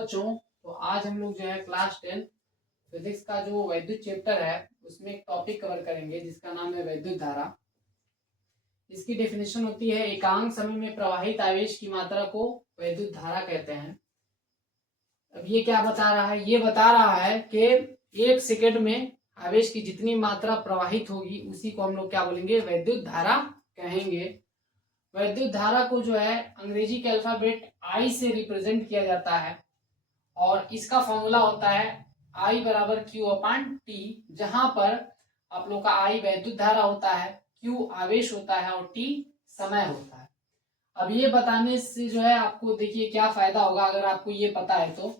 बच्चों, तो आज हम लोग जो है क्लास 10 फिजिक्स का जो वैद्युत चैप्टर है उसमें एक टॉपिक कवर करेंगे जिसका नाम है वैद्युत धारा। इसकी डेफिनेशन होती है एकांक समय में प्रवाहित आवेश की मात्रा को वैद्युत धारा कहते हैं। अब ये क्या बता रहा है? ये बता रहा है कि 1 सेकेंड में आवेश की जितनी मात्रा प्रवाहित होगी उसी को हम लोग क्या बोलेंगे? वैद्युत धारा कहेंगे। वैद्युत धारा को जो है अंग्रेजी के अल्फाबेट आई से रिप्रेजेंट किया जाता है और इसका फॉर्मूला होता है I बराबर क्यू अपान टी, जहां पर आप लोग का I वैद्युत धारा होता है, Q आवेश होता है और T समय होता है। अब ये बताने से जो है आपको देखिए क्या फायदा होगा अगर आपको ये पता है तो।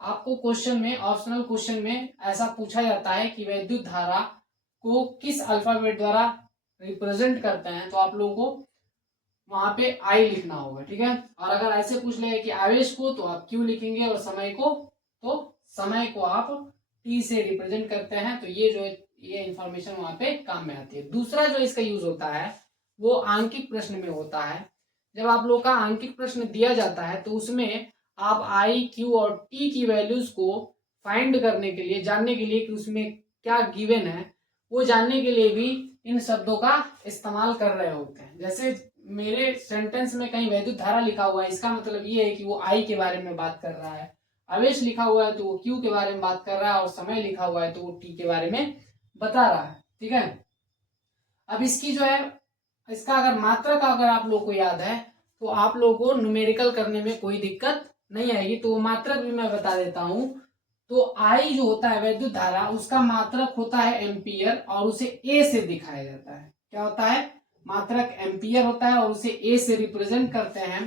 आपको क्वेश्चन में, ऑप्शनल क्वेश्चन में ऐसा पूछा जाता है कि वैद्युत धारा को किस अल्फाबेट द्वारा रिप्रेजेंट करते हैं, तो आप लोगों को वहां पे आई लिखना होगा, ठीक है। और अगर ऐसे पूछ ले कि आवेश को, तो आप क्यू लिखेंगे और समय को, तो समय को आप टी से रिप्रेजेंट करते हैं। तो ये जो ये इंफॉर्मेशन वहां पे काम में आती है। दूसरा जो इसका यूज होता है वो आंकिक प्रश्न में होता है। जब आप लोग का आंकिक प्रश्न दिया जाता है तो उसमें आप आई, क्यू और टी की वैल्यूज को फाइंड करने के लिए, जानने के लिए कि उसमें क्या गिवन है, वो जानने के लिए भी इन शब्दों का इस्तेमाल कर रहे होते हैं। जैसे मेरे सेंटेंस में कहीं वैद्युत धारा लिखा हुआ है, इसका मतलब ये है कि वो आई के बारे में बात कर रहा है। आवेश लिखा हुआ है तो वो क्यू के बारे में बात कर रहा है और समय लिखा हुआ है तो वो टी के बारे में बता रहा है, ठीक है। अब इसकी जो है, इसका अगर मात्रा का अगर आप लोग को याद है तो आप लोगों को न्यूमेरिकल करने में कोई दिक्कत नहीं आएगी। तो वो मात्रक भी मैं बता देता हूं। तो आई जो होता है वैद्युत धारा, उसका मात्रक होता है एम्पियर और उसे ए से दिखाया जाता है। क्या होता है? मात्रक एम्पियर होता है और उसे ए से रिप्रेजेंट करते हैं।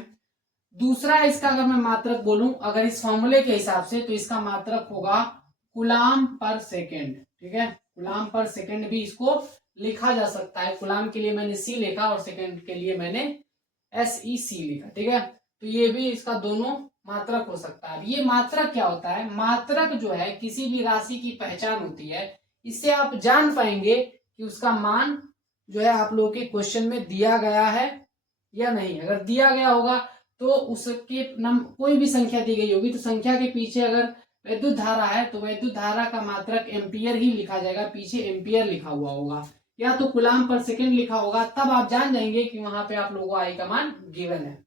दूसरा इसका अगर मैं मात्रक बोलूं, अगर इस फॉर्मूले के हिसाब से, तो इसका मात्रक होगा कूलाम पर सेकेंड, ठीक है। कूलाम पर सेकेंड भी इसको लिखा जा सकता है। कूलाम के लिए मैंने सी लिखा और सेकेंड के लिए मैंने SEC लिखा, ठीक है। तो ये भी इसका दोनों मात्रक हो सकता है। अब ये मात्रक क्या होता है? मात्रक जो है किसी भी राशि की पहचान होती है। इससे आप जान पाएंगे कि उसका मान जो है आप लोगों के क्वेश्चन में दिया गया है या नहीं। अगर दिया गया होगा तो उसके कोई भी संख्या दी गई होगी तो संख्या के पीछे अगर वैद्युत धारा है तो वैद्युत धारा का मात्रक एम्पियर ही लिखा जाएगा, पीछे एम्पियर लिखा हुआ होगा या तो कूलाम पर सेकेंड लिखा होगा। तब आप जान जाएंगे कि वहां पे आप लोगों को आई का मान गिवन है।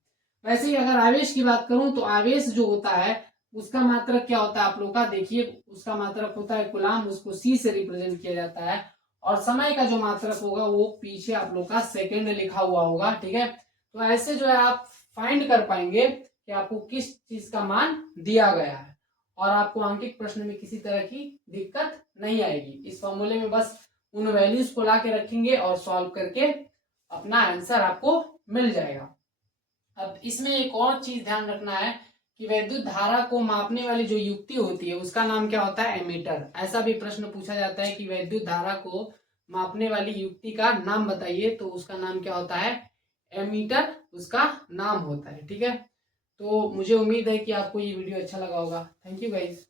वैसे ही अगर आवेश की बात करूं तो आवेश जो होता है उसका मात्रक क्या होता है आप लोग का? देखिए उसका मात्रक होता है कूलाम, उसको सी से रिप्रेजेंट किया जाता है। और समय का जो मात्रक होगा वो पीछे आप लोग का सेकेंड लिखा हुआ होगा, ठीक है। तो ऐसे जो है आप फाइंड कर पाएंगे कि आपको किस चीज का मान दिया गया है और आपको आंकिक प्रश्न में किसी तरह की दिक्कत नहीं आएगी। इस फॉर्मूले में बस उन वैल्यूज को ला के रखेंगे और सॉल्व करके अपना आंसर आपको मिल जाएगा। अब इसमें एक और चीज ध्यान रखना है कि वैद्युत धारा को मापने वाली जो युक्ति होती है उसका नाम क्या होता है? एमीटर। ऐसा भी प्रश्न पूछा जाता है कि वैद्युत धारा को मापने वाली युक्ति का नाम बताइए, तो उसका नाम क्या होता है? एमीटर उसका नाम होता है, ठीक है। तो मुझे उम्मीद है कि आपको ये वीडियो अच्छा लगा होगा। Thank you guys.